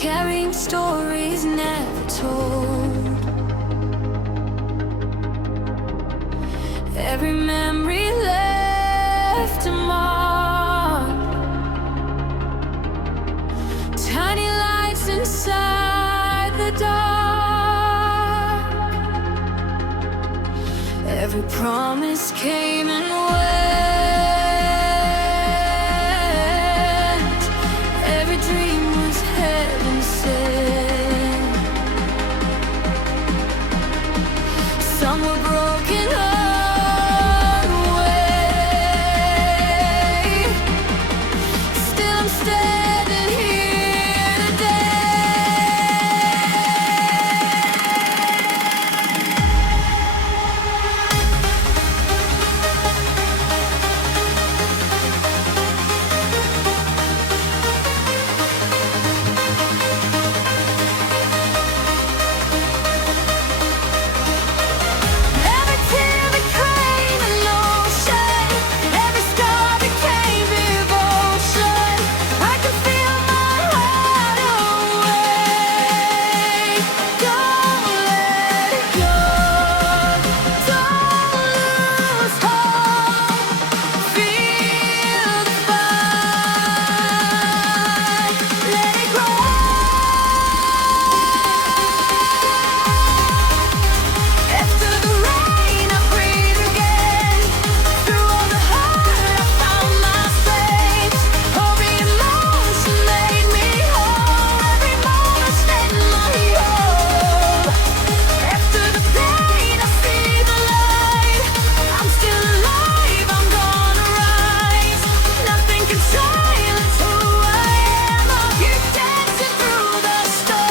carrying stories never told. Every memory left a mark. Tiny lights inside the dark. Every promise came and went. Every dream was heaven sent. Some were broken away. Still I'm standing here Every tear became an ocean. Every scar became devotion. I can feel my heart away. Don't let it go. Don't lose hope. Feel the fight. Let it grow. After the rain, I breathe again. Through all the hurt, I found my strength. Every emotion made me whole. Every moment set my hope. After the pain, I see the light. I'm still alive, I'm gonna rise. Nothing can silence who I am. I'll keep dancing through the storm.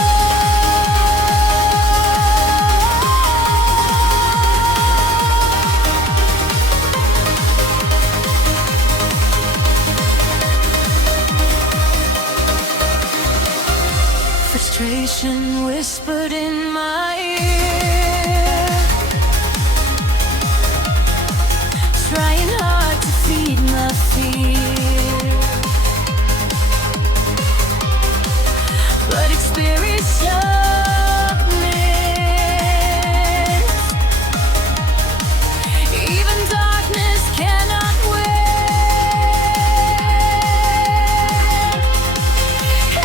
Frustration whispered in my ear, trying hard to feed my fear, but experience sharpness. Even darkness cannot win.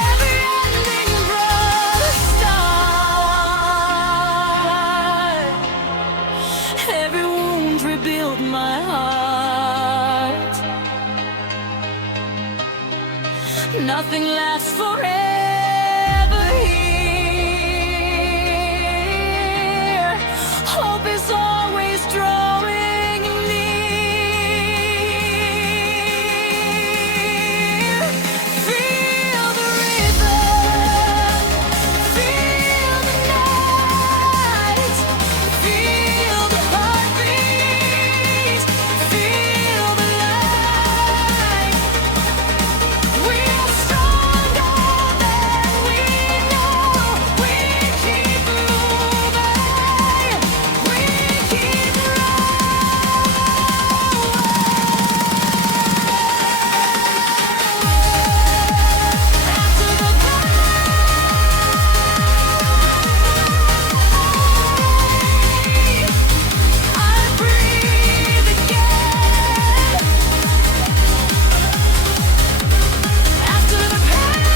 Every ending brought a start. Every wound rebuilt my heart. Nothing lasts forever here. Hope is always drawing near. Feel the rhythm. Feel the night. Feel the heartbeat. Feel the light. We are stronger than we know. We keep moving. We keep after the pain. I breathe again. After the pain,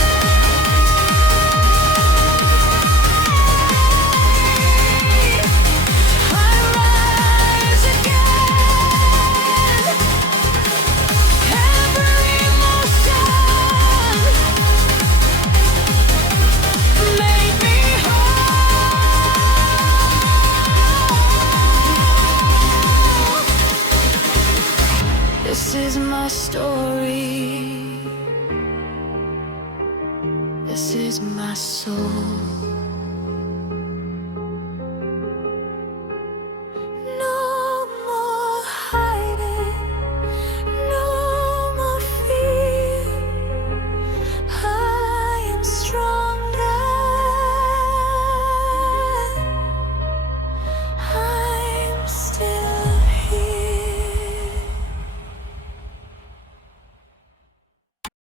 I rise again. Every emotion made me whole. This is my story. This is my soul.